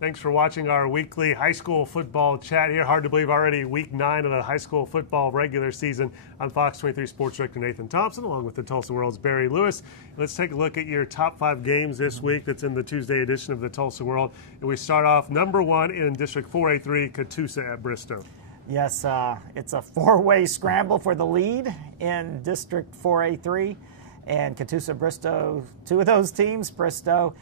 Thanks for watching our weekly high school football chat here. Hard to believe already week 9 of the high school football regular season. I'm Fox 23 Sports Director Nathan Thompson, along with the Tulsa World's Barry Lewis. Let's take a look at your top 5 games this week that's in the Tuesday edition of the Tulsa World. And we start off number 1 in District 4A3, Catoosa at Bristow. Yes, it's a four-way scramble for the lead in District 4A3. And Catoosa, Bristow, two of those teams, Bristow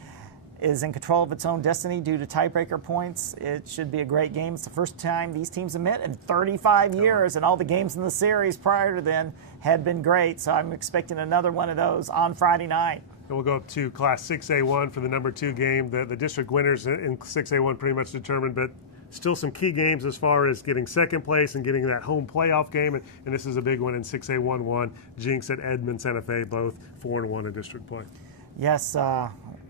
is in control of its own destiny due to tiebreaker points. It should be a great game. It's the first time these teams have met in 35 years, and all the games in the series prior to then had been great. So I'm expecting another one of those on Friday night. And we'll go up to Class 6A1 for the number 2 game. The district winners in 6A1 pretty much determined, but still some key games as far as getting second place and getting that home playoff game. And this is a big one in 6A1-1. Jinx at Edmond Santa Fe, both 4-1 in district play. Yes,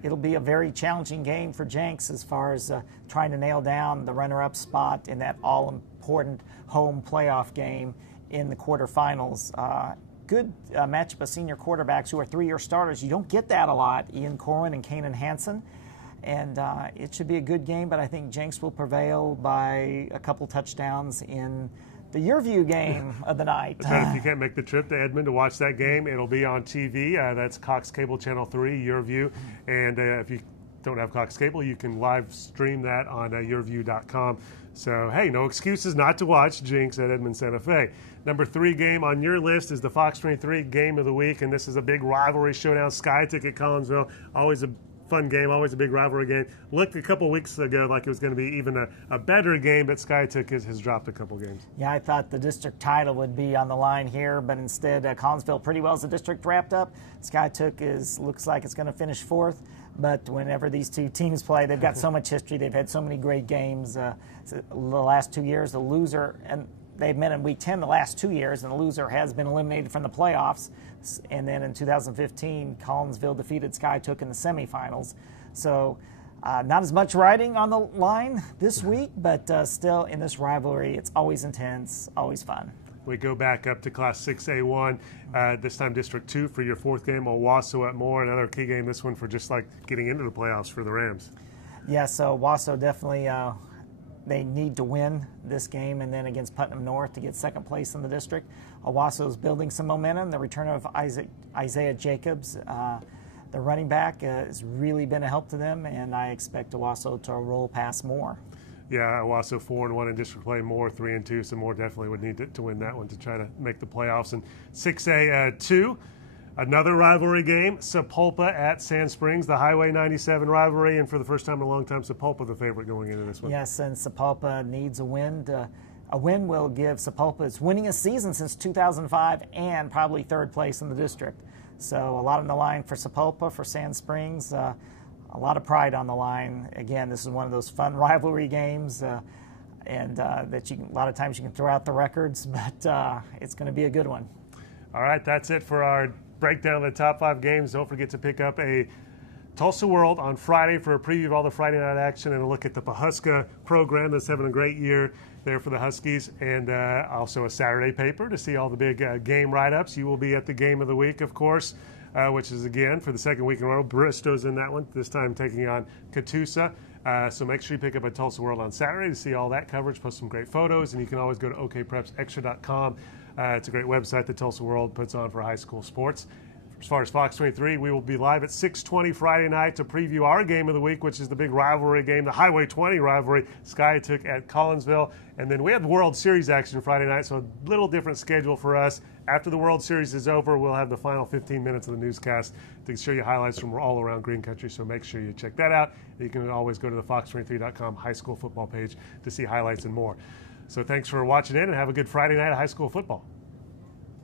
it'll be a very challenging game for Jenks as far as trying to nail down the runner-up spot in that all-important home playoff game in the quarterfinals. Good matchup of senior quarterbacks who are 3-year starters. You don't get that a lot, Ian Corwin and Kanan Hansen. And it should be a good game, but I think Jenks will prevail by a couple touchdowns in the Yearview game of the night. If you can't make the trip to Edmond to watch that game, it'll be on TV. That's Cox Cable Channel 3, Yearview. And if you don't have Cox Cable, you can live stream that on yearview.com. So, hey, no excuses not to watch Jinx at Edmond Santa Fe. Number 3 game on your list is the Fox 23 Game of the Week, and this is a big rivalry showdown. Skiatook at Collinsville, always a fun game, always a big rivalry game. Looked a couple weeks ago like it was going to be even a better game, but Skiatook has dropped a couple games. Yeah, I thought the district title would be on the line here, but instead Collinsville pretty well as the district wrapped up. Skiatook looks like it's going to finish 4th, but whenever these two teams play, they've got so much history. They've had so many great games. The last 2 years, the loser, and they've met in Week 10 the last 2 years, and the loser has been eliminated from the playoffs. And then in 2015, Collinsville defeated Skiatook in the semifinals. So not as much riding on the line this week, but still in this rivalry, it's always intense, always fun. We go back up to Class 6A1, this time District 2 for your 4th game. Owasso at Moore, another key game, this one for just like getting into the playoffs for the Rams. Yeah, so Owasso definitely they need to win this game, and then against Putnam North to get second place in the district. Owasso is building some momentum. The return of Isaiah Jacobs, the running back, has really been a help to them, and I expect Owasso to roll past Moore. Yeah, Owasso 4-1 in district play, Moore 3-2, so Moore definitely would need to win that one to try to make the playoffs. And 6A2. Another rivalry game, Sapulpa at Sand Springs, the Highway 97 rivalry, and for the first time in a long time, Sapulpa the favorite going into this one. Yes, and Sapulpa needs a win. A win will give Sapulpa its winningest season since 2005 and probably 3rd place in the district. So a lot on the line for Sapulpa, for Sand Springs, a lot of pride on the line. Again, this is one of those fun rivalry games, and that a lot of times you can throw out the records, but it's going to be a good one. All right, that's it for our breakdown of the top 5 games. Don't forget to pick up a Tulsa World on Friday for a preview of all the Friday night action and a look at the Pawhuska program that's having a great year there for the Huskies, and also a Saturday paper to see all the big game write-ups. You will be at the Game of the Week, of course, which is, again, for the 2nd week in a row. Bristow's in that one, this time taking on Catoosa. So make sure you pick up a Tulsa World on Saturday to see all that coverage, plus some great photos, and you can always go to okprepsextra.com. It's a great website that Tulsa World puts on for high school sports. As far as Fox 23, we will be live at 6:20 Friday night to preview our game of the week, which is the big rivalry game, the Highway 20 rivalry, Skiatook at Collinsville. And then we have the World Series action Friday night, so a little different schedule for us. After the World Series is over, we'll have the final 15 minutes of the newscast to show you highlights from all around Green Country, so make sure you check that out. You can always go to the fox23.com high school football page to see highlights and more. So thanks for watching in, and have a good Friday night of high school football.